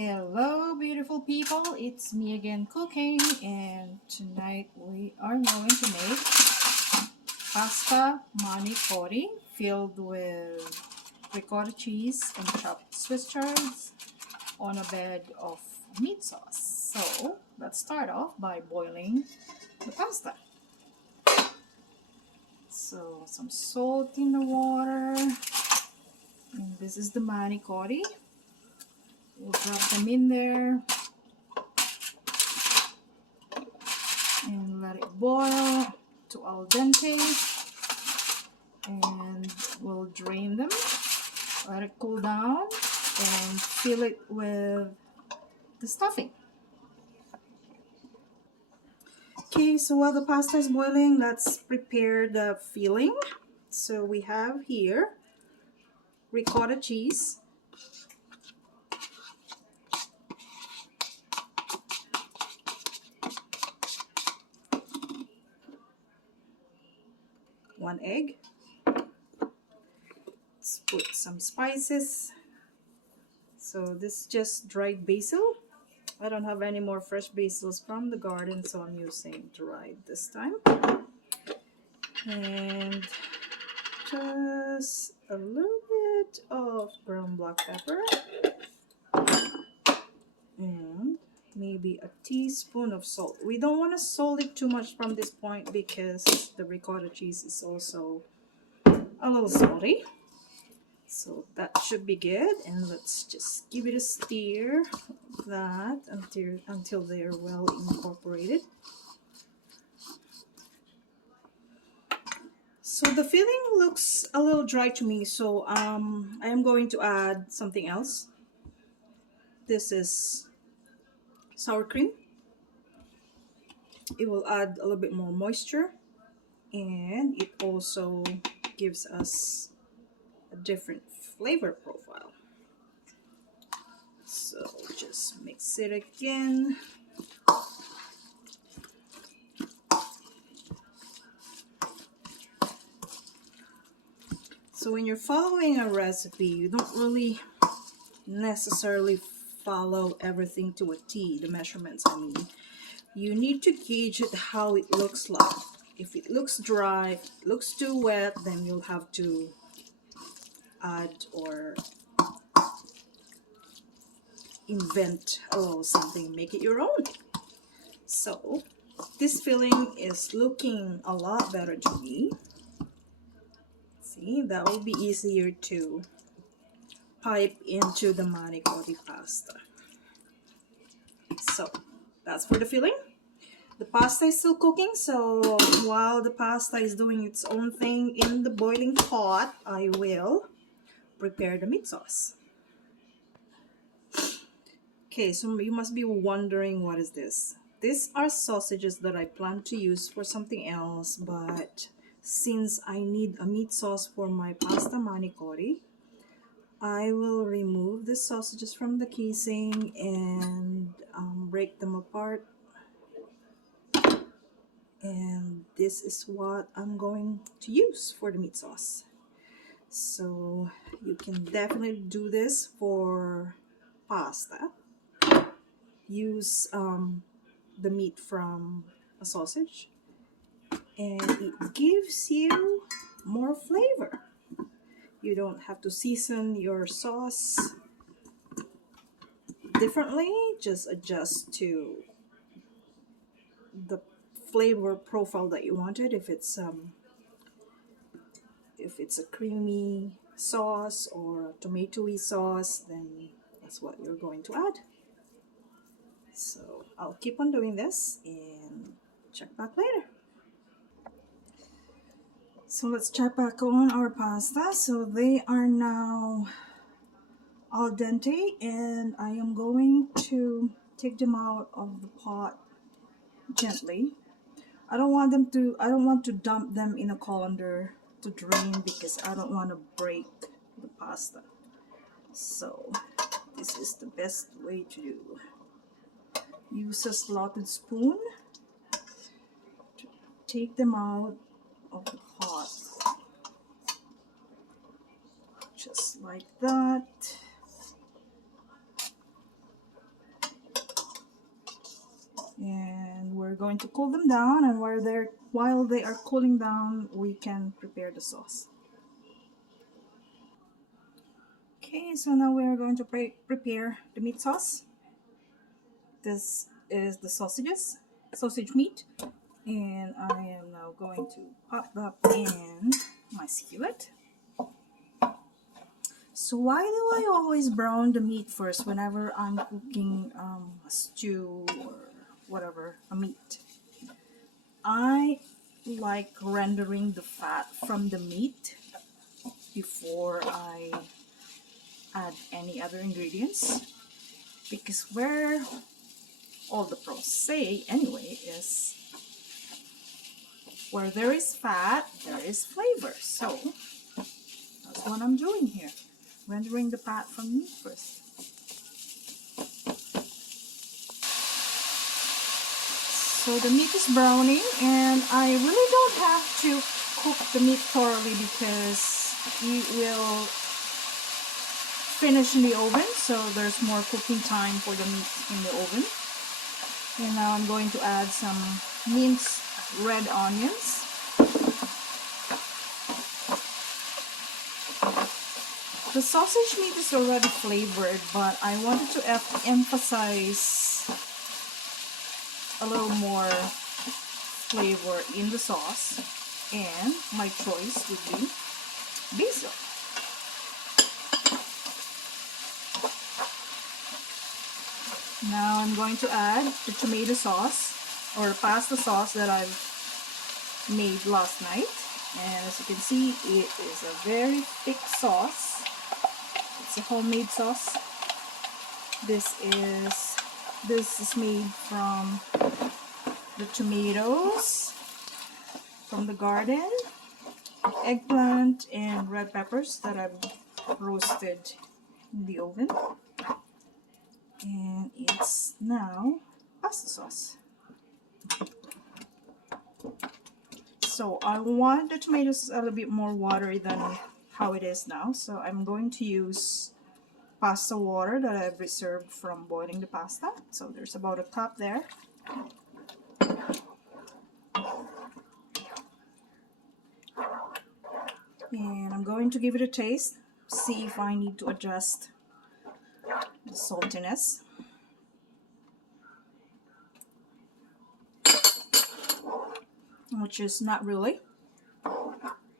Hello, beautiful people. It's me again cooking, and tonight we are going to make pasta manicotti filled with ricotta cheese and chopped Swiss chard on a bed of meat sauce. So let's start off by boiling the pasta. So some salt in the water, and this is the manicotti. We'll drop them in there and let it boil to al dente, and we'll drain them, let it cool down, and fill it with the stuffing. Okay, so while the pasta is boiling, let's prepare the filling. So we have here ricotta cheese, one egg. Let's put some spices. So this is just dried basil. I don't have any more fresh basils from the garden, so I'm using dried this time. And just a little bit of ground black pepper and maybe a teaspoon of salt. We don't want to salt it too much from this point because the ricotta cheese is also a little salty. So that should be good, and let's just give it a stir that until they're well incorporated. So the filling looks a little dry to me, so I am going to add something else. This is sour cream. It will add a little bit more moisture, and it also gives us a different flavor profile. So just mix it again. So when you're following a recipe, you don't really necessarily follow everything to a T, the measurements I mean. You need to gauge it how it looks like. If it looks dry, if it looks too wet, then you'll have to add or invent a little something, make it your own. So this filling is looking a lot better to me. See, that will be easier to pipe into the manicotti pasta. So that's for the filling. The pasta is still cooking, so while the pasta is doing its own thing in the boiling pot, I will prepare the meat sauce. Okay, so you must be wondering, what is this? These are sausages that I plan to use for something else, but since I need a meat sauce for my pasta manicotti, I will remove the sausages from the casing and break them apart. And this is what I'm going to use for the meat sauce. So you can definitely do this for pasta. Use the meat from a sausage, and it gives you more flavor. You don't have to season your sauce differently, just adjust to the flavor profile that you wanted. If it's a creamy sauce or a tomatoey sauce, then that's what you're going to add. So I'll keep on doing this and check back later. So let's check back on our pasta. So they are now al dente, and I am going to take them out of the pot gently. I don't want to dump them in a colander to drain because I don't want to break the pasta. So this is the best way to do. Use a slotted spoon to take them out of the pot. Just like that. we're going to cool them down, and while they are cooling down, we can prepare the sauce. Okay, so now we're going to prepare the meat sauce. This is the sausage meat, and I am now going to pop that in my skillet. So why do I always brown the meat first whenever I'm cooking a stew or whatever, a meat? I like rendering the fat from the meat before I add any other ingredients, because where all the pros say anyway is where there is fat, there is flavor. So that's what I'm doing here, rendering the fat from meat first. So the meat is browning, and I really don't have to cook the meat thoroughly because it will finish in the oven, so there's more cooking time for the meat in the oven. And now I'm going to add some minced red onions. The sausage meat is already flavored, but I wanted to emphasize a little more flavor in the sauce, and my choice would be basil. Now I'm going to add the tomato sauce or pasta sauce that I've made last night, and as you can see, it is a very thick sauce. It's a homemade sauce. This is made from the tomatoes from the garden, eggplant, and red peppers that I've roasted in the oven. And it's now pasta sauce. So I want the tomatoes a little bit more watery than how it is now, so I'm going to use pasta water that I've reserved from boiling the pasta. So there's about a cup there. And I'm going to give it a taste, see if I need to adjust the saltiness. Which is not really,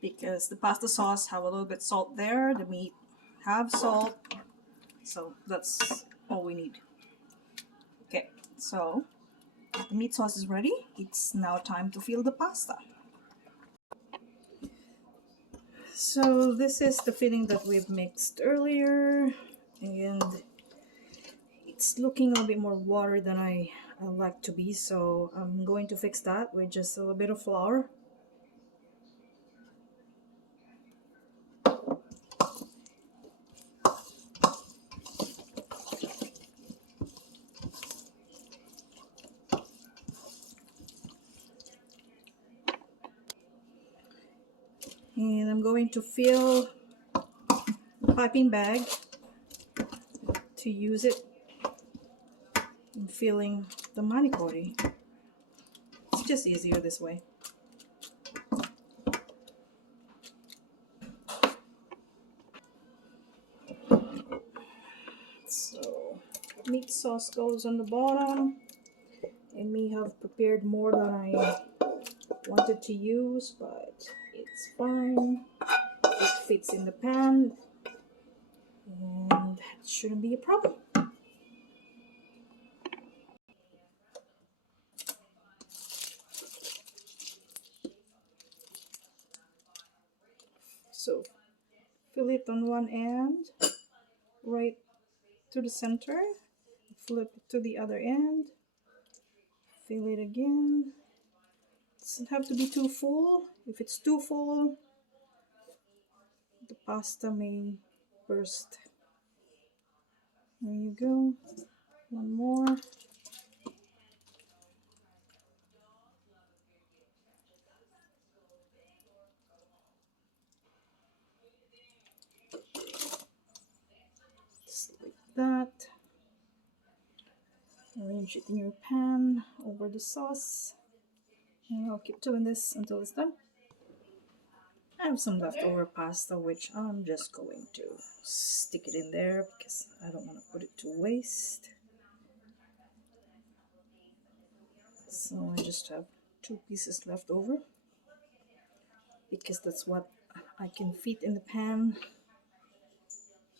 because the pasta sauce have a little bit salt there, the meat have salt, so that's all we need. Okay, so the meat sauce is ready. It's now time to fill the pasta. So this is the filling that we've mixed earlier, and it's looking a little bit more water than I like to be, so I'm going to fix that with just a little bit of flour. And I'm going to fill the piping bag to use it in filling the manicotti. It's just easier this way. So meat sauce goes on the bottom. I may have prepared more than I wanted to use, but it's fine. It fits in the pan, and that shouldn't be a problem. So fill it on one end, right to the center, flip it to the other end, fill it again. It doesn't have to be too full. If it's too full, the pasta may burst. There you go. One more. Just like that. arrange it in your pan over the sauce. And I'll keep doing this until it's done. I have some leftover pasta which I'm just going to stick it in there because I don't want to put it to waste. So I just have 2 pieces left over because that's what I can fit in the pan,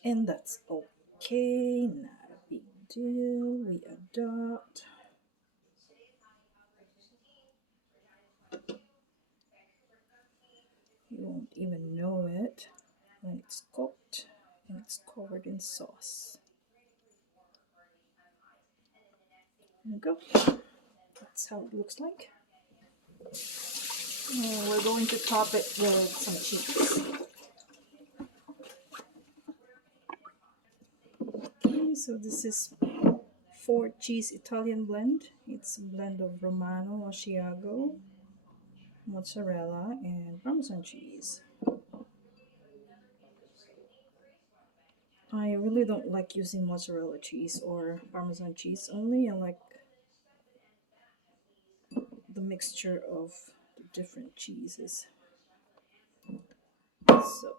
and that's okay, not a big deal. We adopt. You won't even know it when it's cooked and it's covered in sauce. There we go. That's how it looks like. And we're going to top it with some cheese. Okay, so this is 4 cheese Italian blend. It's a blend of Romano, Asiago, mozzarella, and Parmesan cheese. I really don't like using mozzarella cheese or Parmesan cheese only. I like the mixture of the different cheeses. So,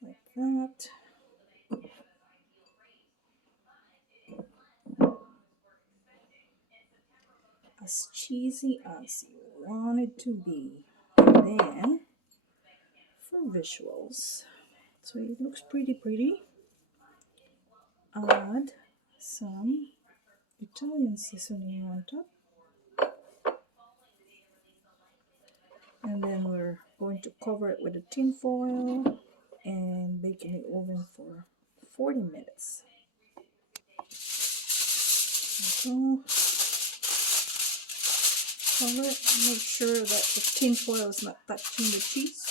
like that. As cheesy as you want it to be. And then, for visuals, so it looks pretty. Add some Italian seasoning on top. And then we're going to cover it with a tin foil and bake in the oven for 40 minutes. So cover it, make sure that the tin foil is not touching the cheese,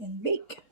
and bake.